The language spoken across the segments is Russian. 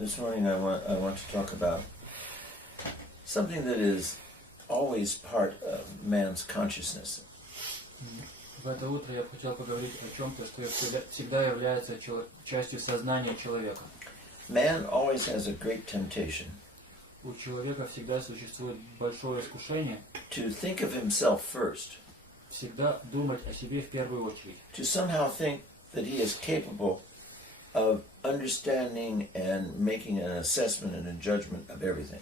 This morning I want to talk about something that is always part of man's consciousness. В это утро я хотел поговорить о чем-то, что всегда является частью сознания человека. Man always has a great temptation У человека всегда существует большое искушение to think of himself first, всегда думать о себе в первую очередь. to somehow think that he is capable of understanding and making an assessment and a judgment of everything.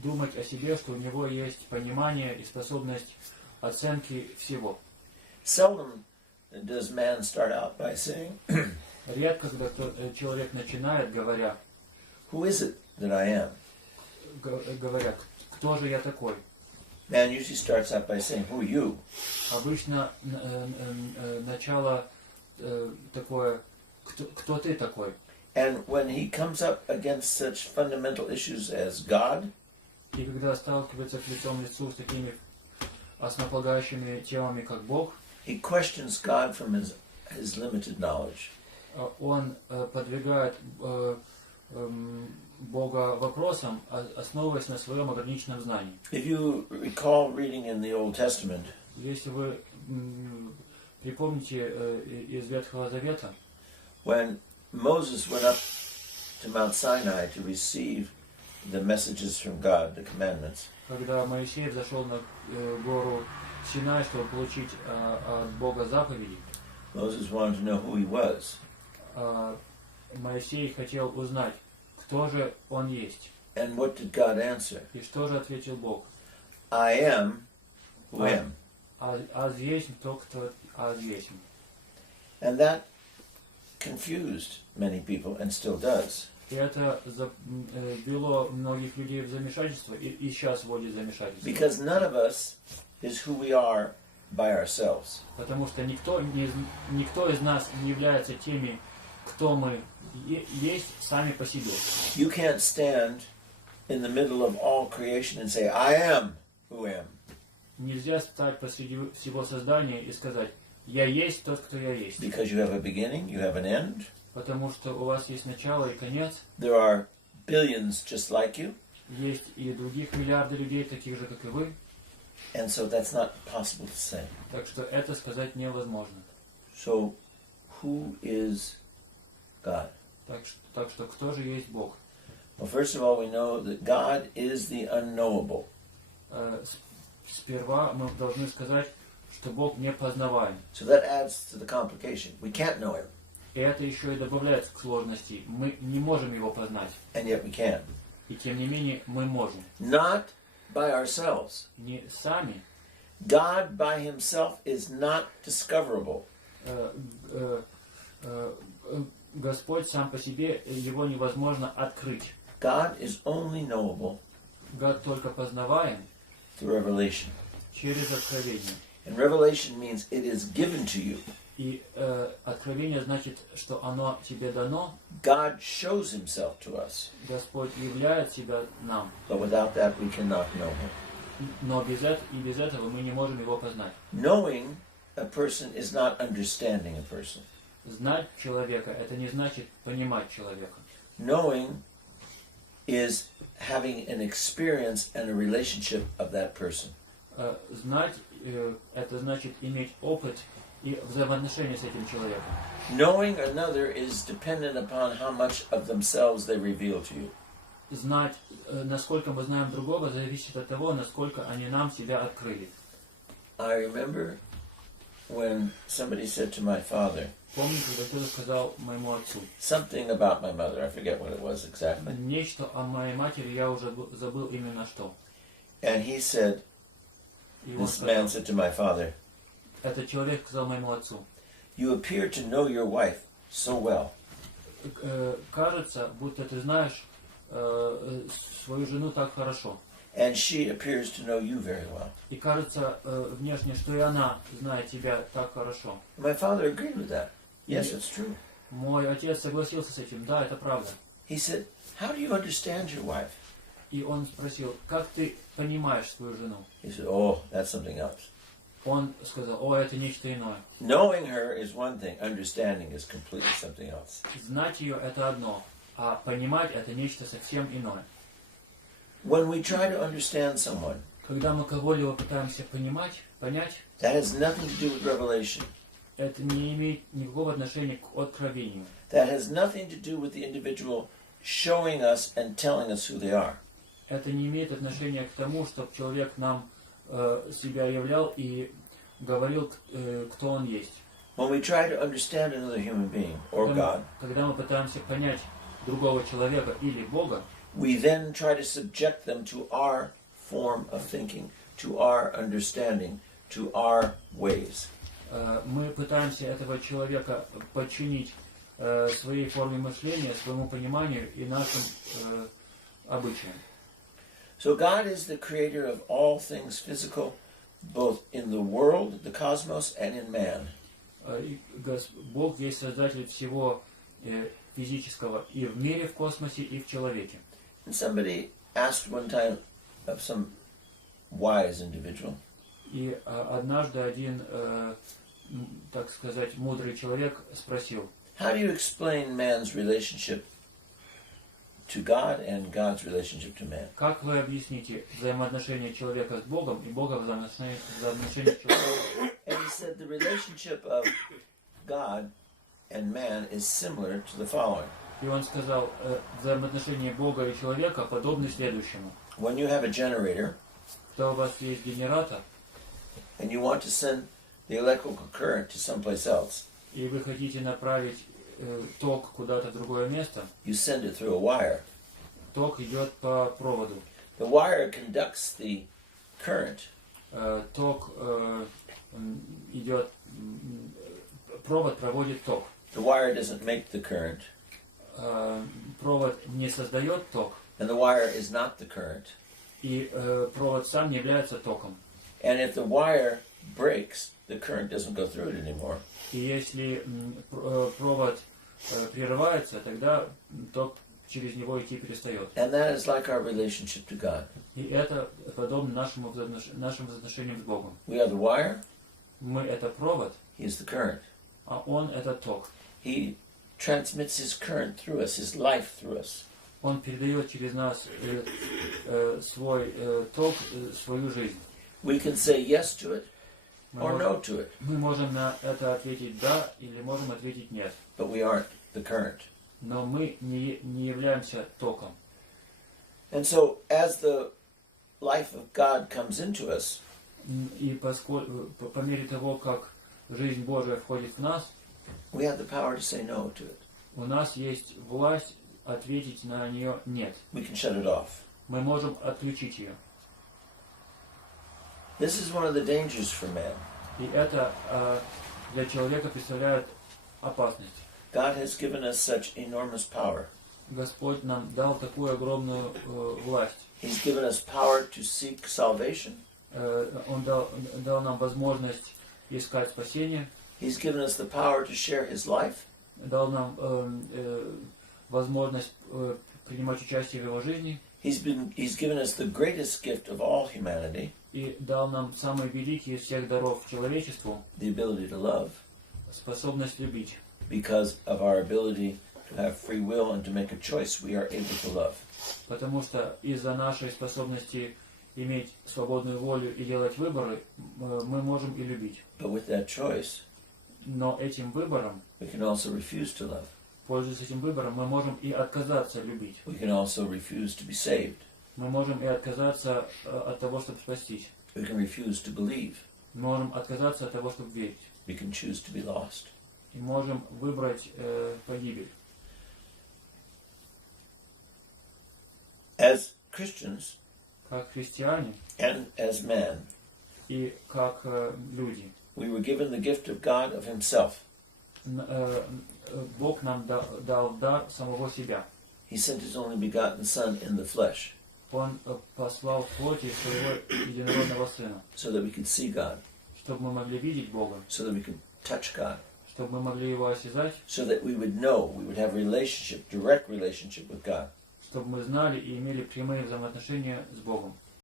Думать о себе, что у него есть понимание и способность оценки всего. Seldom does man start out by saying, Редко, когда человек начинает, говоря, who is it that I am? говоря, кто же я такой? Man usually starts out by saying, who are you? Обычно начало такое, кто ты такой? And when he comes up against such fundamental issues as God, И когда сталкивается лицом к лицу с такими основополагающими темами, как Бог, he questions God from his limited knowledge. он подвигает Бога вопросам, основываясь на своем ограниченном знании. If you recall reading in the Old Testament, Если вы припомните из Ветхого Завета, when Moses went up to Mount Sinai to receive the messages from God, the commandments, когда Моисей взошел на гору Синай, чтобы получить от Бога заповеди, Moses wanted to know who he was. Моисей хотел узнать, кто же он есть. And what did God answer? И что же ответил Бог? I am who am. Аз есть то, кто аз есть. And that confused many people and still does. И это ввело многих людей в замешательство, и сейчас вводит замешательство. Because none of us is who we are by ourselves. Потому что никто из нас не является теми, кто мы есть сами по себе. You can't stand in the middle of all creation and say, I am who am. Нельзя стать посреди всего создания и сказать, я есть тот, кто я есть. Because you have a beginning, you have an end. Потому что у вас есть начало и конец. There are billions just like you. Есть и других миллиарды людей, таких же, как и вы. And so that's not possible to say. Так что это сказать невозможно. So, who is God? Так что кто же есть Бог? Well, first of all, we know that God is the unknowable. Сперва мы должны сказать, что Бог непознаваем. So that adds to the complication. We can't know Him. И это еще и добавляется к сложности. Мы не можем Его познать. And yet we can. И тем не менее мы можем. Not by ourselves. Не сами. God by Himself is not discoverable. Господь сам по себе, Его невозможно открыть. God is only knowable God только познаваем through revelation. через откровение. And revelation means it is given to you. И откровение значит, что оно тебе дано. God shows Himself to us. Господь являет себя нам. But without that we cannot know Him. Но без этого мы не можем Его познать. Knowing a person is not understanding a person. Знать человека, это не значит понимать человека. Knowing is having an experience and a relationship of that person. Знать, это значит иметь опыт и взаимоотношения с этим человеком. Knowing another is dependent upon how much of themselves they reveal to you. Знать, насколько мы знаем другого, зависит от того, насколько они нам себя открыли. I remember when somebody said to my father, Помню, когда кто-то сказал моему отцу. Something about my mother, I forget what it was exactly. Нечто о моей матери, я уже забыл именно что. And he said, this man said to my father, этот человек сказал моему отцу, you appear to know your wife so well. Кажется, будто ты знаешь свою жену так хорошо. And she appears to know you very well. И кажется внешне, что и она знает тебя так хорошо. My father agreed with that. Yes, it's true. Мой отец согласился с этим. Да, это правда. He said, how do you understand your wife? И он спросил, как ты понимаешь свою жену? He said, oh, that's something else. он сказал: о, это нечто иное. Knowing her is one thing, understanding is completely something else. Знать ее — это одно, а понимать — это нечто совсем иное. When we try to understand someone, Когда мы кого-либо пытаемся понять, that has nothing to do with revelation. это не имеет никакого отношения к откровению. That has nothing to do with the individual showing us and telling us who they are. Это не имеет отношения к тому, чтобы человек нам себя являл и говорил, кто он есть. When we try to understand another human being or God, Когда мы пытаемся понять другого человека или Бога, we then try to subject them to our form of thinking, to our understanding, to our ways. мы пытаемся этого человека подчинить своей форме мышления, своему пониманию и нашим обычаям. So God is the creator of all things physical, both in the world, the cosmos, and in man. Бог есть создатель всего физического и в мире, в космосе, и в человеке. And somebody asked one time of some wise individual, И однажды один, так сказать, мудрый человек спросил: how do you explain man's relationship to God and God's relationship to man? как вы объясните взаимоотношения человека с Богом и Бога взаимоотношения с человеком? And he said the relationship of God and man is similar to the following. И он сказал, взаимоотношения Бога и человека подобны следующему. When you have a generator Когда у вас есть генератор, and you want to send the electrical current to someplace else, и вы хотите направить ток куда-то в другое место, you send it through a wire. ток идет по проводу. The wire conducts the current, Ток идет, провод проводит ток. the wire doesn't make the current, Провод не создает ток, and the wire is not the current. и провод сам не является током. And if the wire breaks, the current doesn't go through it anymore. И если провод прерывается, тогда ток через него идти перестает. And that is like our relationship to God. И это подобно нашим взаимоотношениям с Богом. We are the wire, Мы — это провод, He is the current. а Он — это ток. He transmits His current through us, His life through us. Он передает через нас свой ток, свою жизнь. We can say yes to it Мы or можем, no to it, мы можем на это ответить «да» или можем ответить «нет». but we aren't the current. Но мы не являемся током. And so, as the life of God comes into us, И по мере того, как жизнь Божия входит в нас, we have the power to say no to it. у нас есть власть ответить на нее «нет». We can shut it off. Мы можем отключить ее. This is one of the dangers for man. И это для человека представляет опасность. God has given us such enormous power. Господь нам дал такую огромную власть. He's given us power to seek salvation. Он дал нам возможность искать спасение. He's given us the power to share His life. Дал нам возможность принимать участие в Его жизни. He's given us the greatest gift of all humanity, И дал нам самый великий из всех даров человечеству the ability to love, способность любить. because of our ability to have free will and to make a choice, we are able to love. Потому что из-за нашей способности иметь свободную волю и делать выборы, мы можем и любить. But with that choice, Но этим выбором, we can also refuse to love. пользуясь этим выбором, мы можем и отказаться любить. We can also refuse to be saved. Мы можем и отказаться от того, чтобы спастись. We can refuse to believe. Мы можем отказаться от того, чтобы верить. We can choose to be lost. И можем выбрать погибель. As Christians Как христиане and as men, и как люди. we were given the gift of God of Himself. Бог нам дал дар самого себя. He sent His only begotten Son in the flesh Он послал в плоти своего единородного Сына, so that we could see God, чтобы мы могли видеть Бога, so that we could touch God, чтобы мы могли Его осязать, so that we would know, we would have relationship, direct relationship with God. чтобы мы знали и имели прямые взаимоотношения с Богом.